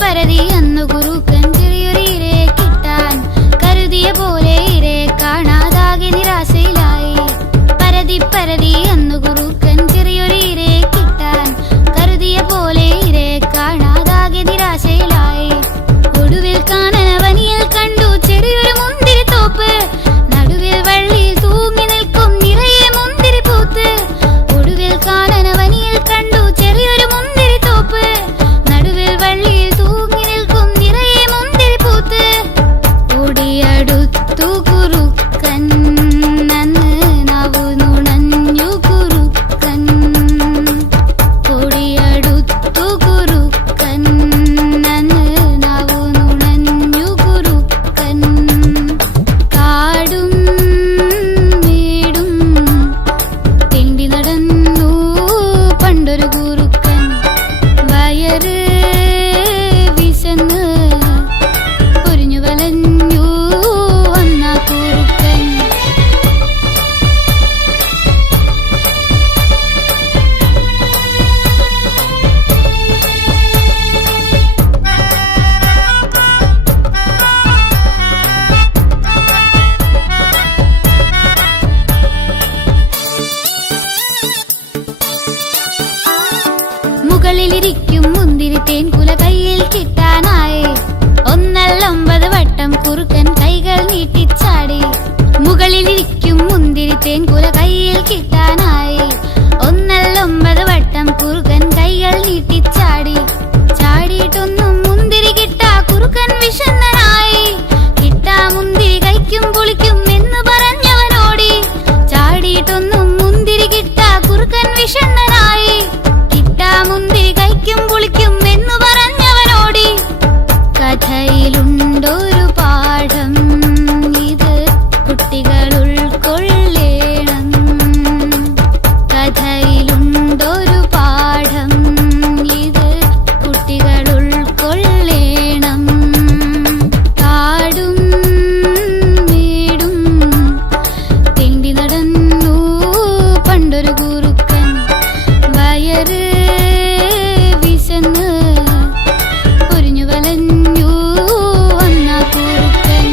പരതി അന്നു കുറുക്കൻ ചെറിയൊരിരയെ കിട്ടാൻ കരുതിയ പോലെ ഇരയെ കാണാതാകെ നിരാശയിലായി. പരതി അന്നു കുറുക്കൻ ചെറിയൊരിരയെ കിട്ടാൻ കരുതിയ പോലെ ഇരയെ കാണാതാകെ നിരാശയിലായി. ഒടുവിൽ കാനനവനിയിൽ കണ്ടു ചെറിയൊരു മുന്തിരിത്തോപ്പ്, നടുവിൽ വള്ളിയിൽ തൂങ്ങി നിൽക്കും നിറയെ മുന്തിരി പൂത്ത്. ഒടുവിൽ കാനനവനിയിൽ കണ്ടു ചെറിയൊരു മുന്തിരിത്തോപ്പ്, നടുവിൽ വള്ളിയിൽ തൂങ്ങി നിൽക്കും നിറയെ മുന്തിരി പൂത്ത്. ഓടിയടുത്തു കുറുക്കൻ, അന്ന് നാവു നുണഞ്ഞു കുറുക്കൻ. ഓടിയടുത്തു കുറുക്കൻ, അന്ന് നാവു നുണഞ്ഞു കുറുക്കൻ. കാടും വീടും തെണ്ടി നടന്നു പണ്ടൊരു കുറുക്കൻ. വയറ് വിശന്ന് പൊരിഞ്ഞു വലഞ്ഞു വന്ന കുറുക്കൻ. മുകളിലിരിക്കും മുന്തിരി തേൻകുല കയ്യിൽ കിട്ടാനായി. ഒന്നല്ല 9 വട്ടം കുറുക്കൻ കൈകൾ നീട്ടിച്ചാടി. മുകളിലിരിക്കും മുന്തിരി തേൻകുല കയ്യിൽ കിട്ടാനായി. ഒന്നല്ല 9 വട്ടം കുറുക്കൻ കൈകൾ നീട്ടിച്ചാടി. ചാടിയിട്ടൊന്നും മുന്തിരി കിട്ടാ കുറുക്കൻ വിഷണ്ണനായി. കിട്ടാ മുന്തിരി കഴിക്കും പൊളിക്കും എന്ന് പറഞ്ഞവനോടി. ചാടിയിട്ടൊന്നും മുന്തിരി കിട്ടാ കുറുക്കൻ വിഷണ്ണനായി. കിട്ടാ മുന്തിരി കഴിക്കും പൊളിക്കും എന്ന് പറഞ്ഞവനോടി. കഥയിലുണ്ടൊരു പാഠം, ഇത് കുട്ടികൾ ഉൾക്കൊള്ളേണം. കഥയിലുണ്ടൊരു പാഠം, ഇത് കുട്ടികൾ ഉൾക്കൊള്ളേണം. കാടും വീടും തെണ്ടി നടന്നു പണ്ടൊരു കുറുക്കൻ. വയറ് വിശന്ന് പൊരിഞ്ഞു വലഞ്ഞു വന്ന കുറുക്കൻ.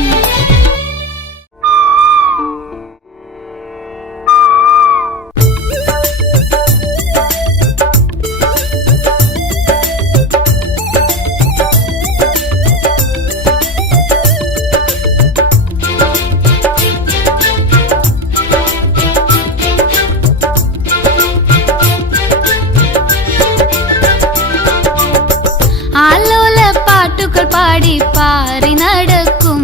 ആലോല പാട്ടുകൾ പാടി പാറി നടക്കും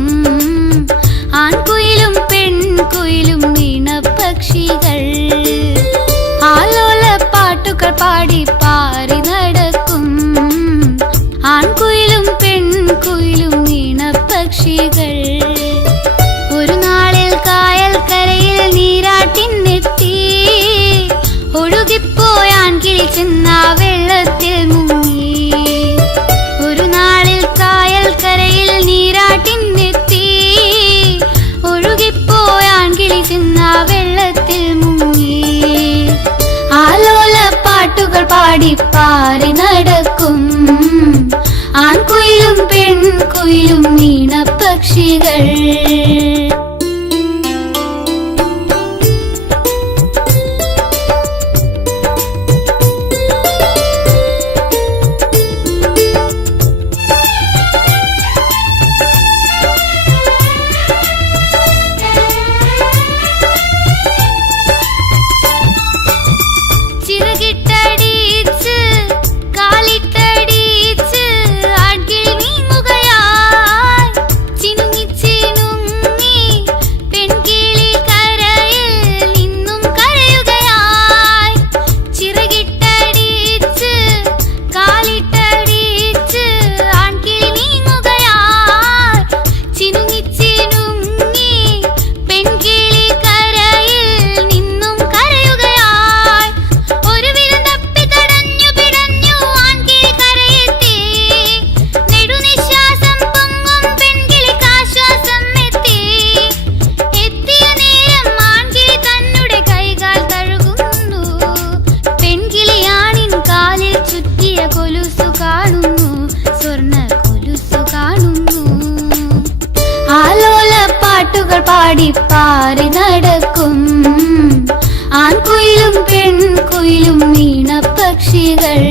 ആൺകുയിലും പെൺകുയിലും വീണപക്ഷികൾ. ആലോല പാട്ടുകൾ പാടി പാറി നടക്കും ആൺകുയിലും പെൺകുയിലും വീണപക്ഷികൾ. ഒരു നാളിൽ കായൽ കരയിൽ നീരാട്ടിനെത്തി. ഒഴുകിപ്പോയാൻ കിളി ചെന്ന വെള്ളത്തിൽ മുങ്ങി. ഒരു നാളിൽ കായൽ കരയിൽ നീരാട്ടിനെത്തി. ഒഴുകിപ്പോയാൻ കിളി ചെന്ന വെള്ളത്തിൽ മുങ്ങി. ആലോല പാട്ടുകൾ പാടി പാറി നടക്കും ആൺകുയിലും പെൺകുയിലും വീണപക്ഷികൾ. ചിറകിട്ടടിച്ച് കാലിട്ടടിച്ച് ആൺകിളി നീങ്ങുകയായി. ചിനുങ്ങി ചിനുങ്ങി പാറി നടക്കും ആൺകുയിലും പെൺകുയിലും ഈണപ്പക്ഷികൾ.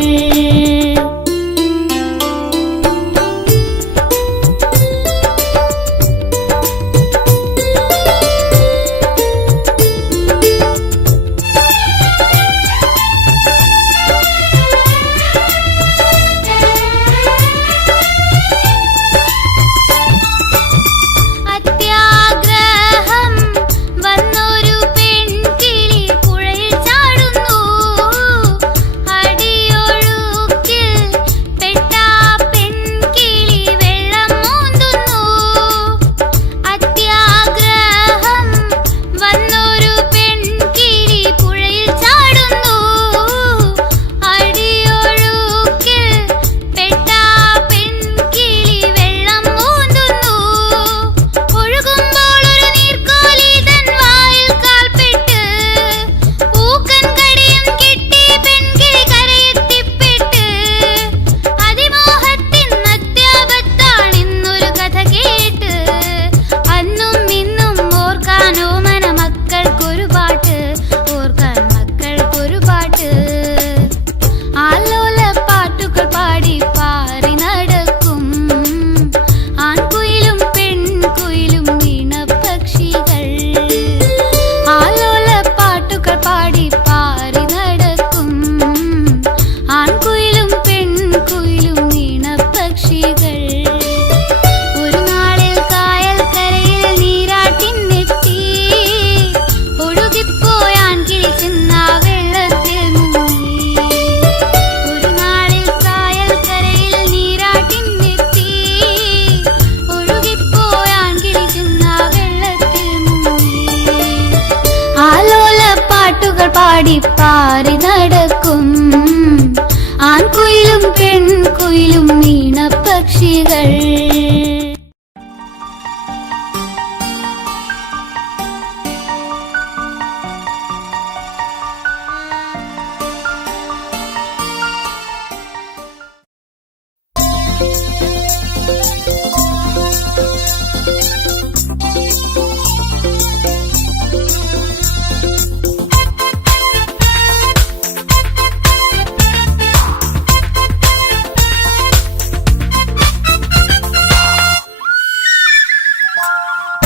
പാടി പാറി നടക്കും ആൺകുയിലും പെൺകുയിലും ഈണപ്പക്ഷികൾ.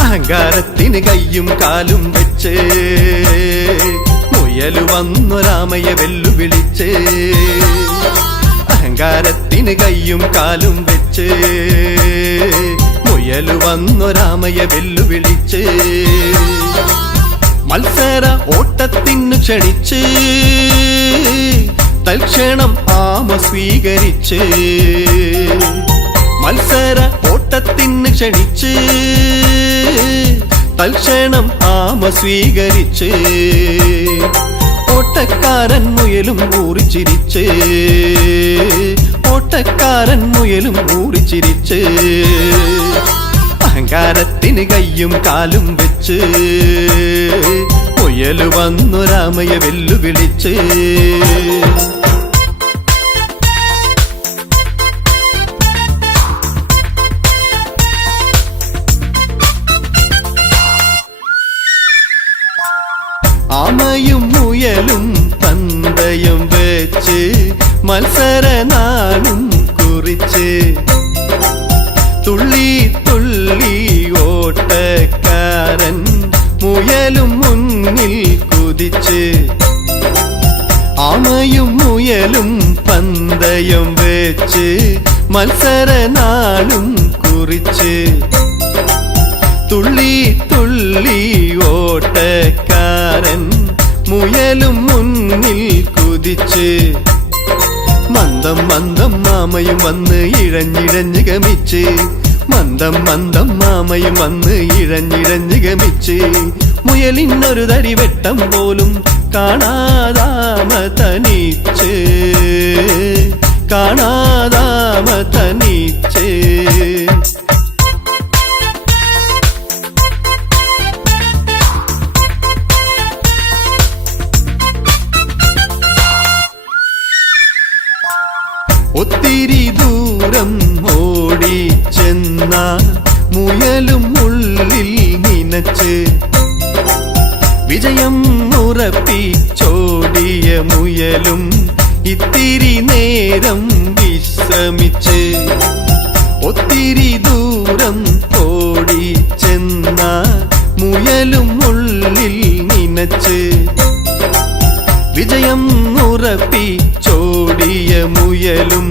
അഹങ്കാരത്തിന് കയ്യും കാലും വെച്ച് മുയലു വന്നൊരാമയെ വെല്ലുവിളിച്ച്. അഹങ്കാരത്തിന് കയ്യും കാലും വെച്ച് മുയലു വന്നൊരാമയെ വെല്ലുവിളിച്ച്. മത്സര ഓട്ടത്തിനു ക്ഷണിച്ച് തൽക്ഷണം ആമ സ്വീകരിച്ച്. മത്സര ഓട്ടത്തിന് ക്ഷണിച്ച് തൽക്ഷണം ആമ സ്വീകരിച്ച്. ഓട്ടക്കാരൻ മുയലും ഊറിച്ചിരിച്ച്. ഓട്ടക്കാരൻ മുയലും ഊറിച്ചിരിച്ച്. അഹങ്കാരത്തിന് കയ്യും കാലും വെച്ച് മുയലു വന്നൊരാമയെ വെല്ലുവിളിച്ച്. ആമയും മുയലും പന്തയം വെച്ച് മത്സര നാളും കുറിച്ച്. തുള്ളി തുള്ളി ഓട്ടക്കാരൻ മുയലും മുന്നിൽ കുതിച്ച്. ആമയും മുയലും പന്തയം വെച്ച് മത്സര നാളും കുറിച്ച്. തുള്ളി തുള്ളി ഓട്ടക്കാരൻ മുയലും മുന്നിൽ കുതിച്ച്. മന്ദം മന്ദം മാമയും വന്ന് ഇഴഞ്ഞിഴഞ്ഞ് ഗമിച്ച്. മന്ദം മന്ദം മാമയും വന്ന് ഇഴഞ്ഞിഴഞ്ഞ് ഗമിച്ച്. മുയലിനൊരു തരി വെട്ടം പോലും കാണാതാമ തനിച്ച്. കാണാതാമ തനിച്ച്. ഒത്തിരി ദൂരം ഓടിച്ചെന്ന മുയലും ഉള്ളിൽ നിനച്ച്. മുയലും ഇത്തിരി നേരം വിശ്രമിച്ച് ഒത്തിരി ദൂരം ഓടി ചെന്ന മുയലും ഉള്ളിൽ നനച്ച് വിജയം ഉറപ്പിച്ചോടിയ മുയലും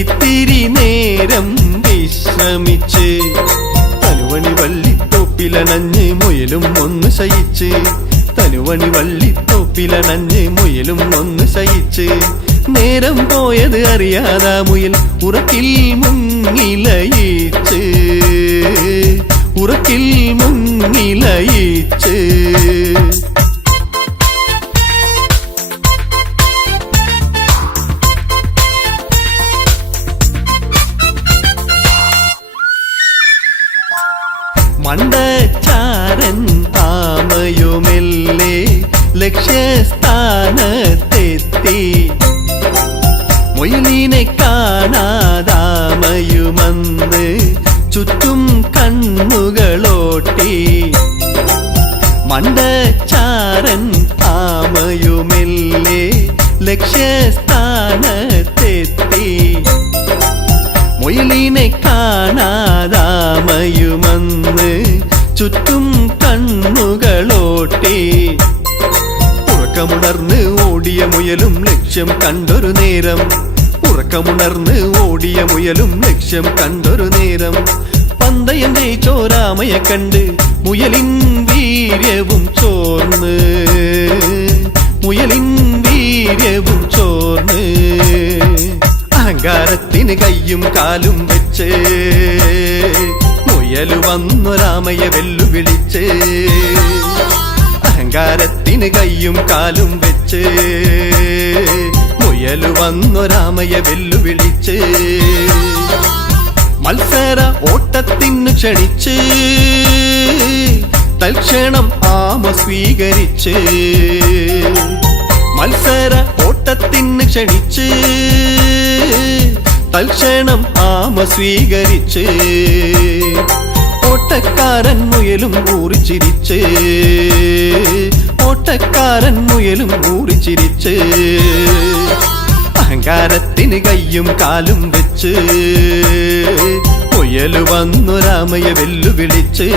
ഇത്തിരി നേരം വിശ്രമിച്ച് തനുവണി വള്ളിത്തോപ്പിലണഞ്ഞ് മുയലും ഒന്ന് ശയിച്ച് തനുവണി വള്ളിത്തോപ്പിലണഞ്ഞ് മുയലും ഒന്ന് ശയിച്ച് നേരം പോയത് അറിയാതാ മുയൽ ഉറക്കിൽ മുങ്ങിലയിച്ച് ഉറക്കിൽ മുങ്ങിലയിച്ച് മണ്ടച്ചാരൻ ആമയുമെല്ലെ ലക്ഷ്യസ്ഥാനത്തെത്തി മുയലിനെ കാണാതാമയുമന്ന് ചുറ്റും കണ്ണുകളോട്ടി മണ്ടച്ചാരൻ ആമയുമെല്ലെ ലക്ഷ്യസ്ഥാനത്തെത്തി മുയലിനെ കാണാതാമയുമന്ന് ചുറ്റും കണ്ണുകളോട്ടി ഉറക്കമുണർന്ന് ഓടിയ മുയലും ലക്ഷ്യം കണ്ടൊരു നേരം ഉറക്കമുണർന്ന് ഓടിയ മുയലും ലക്ഷ്യം കണ്ടൊരു നേരം പന്തയം ജയിച്ചോരാമയെ കണ്ട് മുയലിൻ വീര്യവും ചോർന്ന് മുയലിൻ വീര്യവും ചോർന്ന് അഹങ്കാരത്തിന് കയ്യും കാലും വെച്ച് മുയലു വന്നൊരാമയെ വെല്ലുവിളിച്ച് അഹങ്കാരത്തിന് കയ്യും കാലും വെച്ച് മുയലു വന്നൊരാമയെ വെല്ലുവിളിച്ച് മത്സര ഓട്ടത്തിന് ക്ഷണിച്ച് തൽക്ഷണം ആമ സ്വീകരിച്ച് മത്സര ഓട്ടത്തിന് ക്ഷണിച്ച് തൽക്ഷണം ആമ സ്വീകരിച്ച് ഓട്ടക്കാരൻ മുയലും ഊറിച്ചിരിച്ച് ഓട്ടക്കാരൻ മുയലും ഊറിച്ചിരിച്ച് അഹങ്കാരത്തിന് കയ്യും കാലും വെച്ച് മുയലു വന്നൊരാമയെ വെല്ലുവിളിച്ച്